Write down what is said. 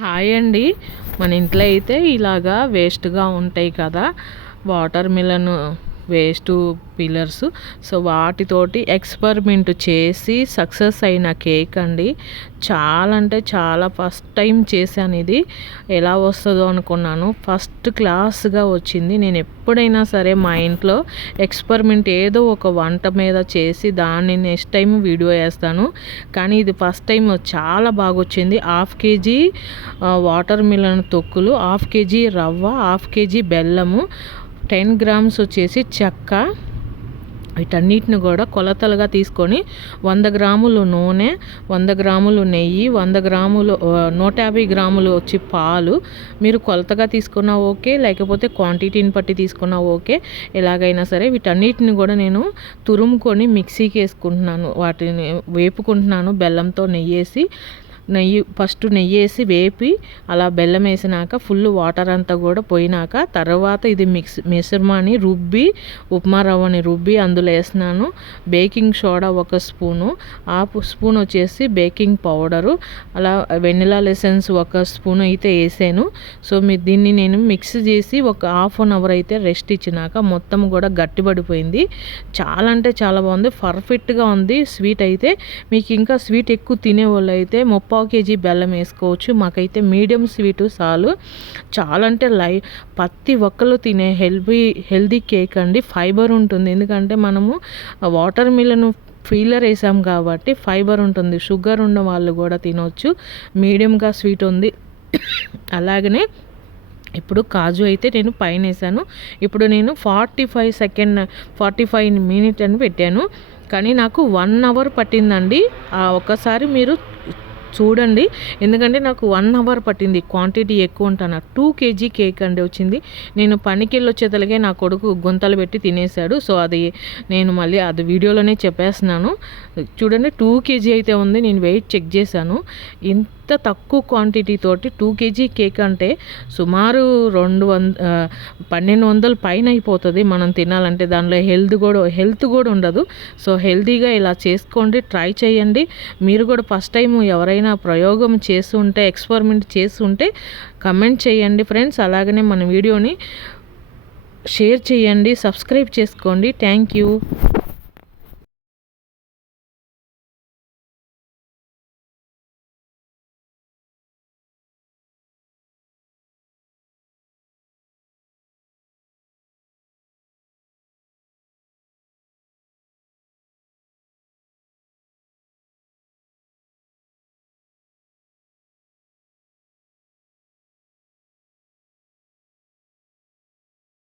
Hi అండి. మన ఇంట్లో అయితే ఇలాగా వేస్ట్గా ఉంటాయి కదా, water melon waste pillars. So వాటితోటి ఎక్స్పెరిమెంట్ చేసి సక్సెస్ అయిన కేక్ అండి. చాలా అంటే చాలా ఫస్ట్ టైం చేశాను. ఇది ఎలా వస్తుందో అనుకున్నాను, ఫస్ట్ క్లాస్గా వచ్చింది. నేను ఎప్పుడైనా సరే మా ఇంట్లో ఎక్స్పెరిమెంట్ ఏదో ఒక వంట మీద చేసి దాన్ని నెక్స్ట్ టైం వీడియో వేస్తాను, కానీ ఇది ఫస్ట్ టైం చాలా బాగా వచ్చింది. 1/2 kg వాటర్ మిలన్ తొక్కులు, 1/2 kg రవ్వ, 1/2 kg బెల్లము, 10 grams వచ్చేసి చెక్క, వీటన్నిటిని కూడా కొలతలుగా తీసుకొని 100 గ్రాములు నూనె, 100 గ్రాములు నెయ్యి, 100 గ్రాములు 150 గ్రాములు వచ్చి పాలు. మీరు కొలతగా తీసుకున్నా ఓకే, లేకపోతే క్వాంటిటీని బట్టి తీసుకున్నా ఓకే, ఎలాగైనా సరే. వీటన్నిటిని కూడా నేను తురుముకొని మిక్సీకి వేసుకుంటున్నాను, వాటిని వేపుకుంటున్నాను బెల్లంతో. ఫస్ట్ నెయ్యి వేసి వేపి అలా బెల్లం వేసినాక ఫుల్ వాటర్ అంతా కూడా పోయినాక తర్వాత ఇది మిశ్రమాన్ని రుబ్బి, ఉప్మా రవ్వని రుబ్బి అందులో వేసినాను. బేకింగ్ సోడా 1 స్పూను, 1/2 స్పూన్ వచ్చేసి బేకింగ్ పౌడరు, అలా వెనిలా ఎసెన్స్ 1 స్పూన్ అయితే వేసాను. సో దీన్ని నేను మిక్స్ చేసి ఒక 1/2 అవర్ అయితే రెస్ట్ ఇచ్చినాక మొత్తం కూడా గట్టిపడిపోయింది. చాలా అంటే చాలా బాగుంది, పర్ఫెక్ట్గా ఉంది. స్వీట్ అయితే మీకు ఇంకా స్వీట్ ఎక్కువ తినేవాళ్ళు అయితే 3/4 kg బెల్లం వేసుకోవచ్చు. మాకైతే మీడియం స్వీటు చాలు. చాలా అంటే ప్రతి ఒక్కరు తినే హెల్దీ కేక్ అండి. ఫైబర్ ఉంటుంది, ఎందుకంటే మనము వాటర్ మిలన్ ఫీలర్ వేసాం కాబట్టి ఫైబర్ ఉంటుంది. షుగర్ ఉన్న వాళ్ళు కూడా తినవచ్చు. మీడియంగా స్వీట్ ఉంది. అలాగనే ఇప్పుడు కాజు అయితే నేను పైన వేసాను. ఇప్పుడు నేను 45 మినిట్ అని పెట్టాను, కానీ నాకు 1 అవర్ పట్టిందండి. ఒక్కసారి మీరు చూడండి, ఎందుకంటే నాకు 1 అవర్ పట్టింది. క్వాంటిటీ ఎక్కువ ఉంటాను. 2 kg కేక్ అండి వచ్చింది. నేను పనికి వెళ్ళి వచ్చేతలకే నా కొడుకు గుంతలు పెట్టి తినేశాడు. సో అది నేను మళ్ళీ అది వీడియోలోనే చెప్పేస్తున్నాను. చూడండి, 2 kg అయితే ఉంది. నేను వెయిట్ చెక్ చేశాను. ఇంత తక్కువ క్వాంటిటీ తోటి 2 kg కేక్ అంటే సుమారు 1200 పైన అయిపోతుంది మనం తినాలంటే. దానిలో హెల్త్ కూడా ఉండదు. సో హెల్తీగా ఇలా చేసుకోండి, ట్రై చేయండి. మీరు కూడా ఫస్ట్ టైం ఎవరైనా ప్రయోగం చేస్తుంటే, ఎక్స్పెరిమెంట్ చేస్తుంటే కమెంట్ చేయండి ఫ్రెండ్స్. అలాగనే మన వీడియోని షేర్ చేయండి, సబ్స్క్రైబ్ చేసుకోండి. Thank you.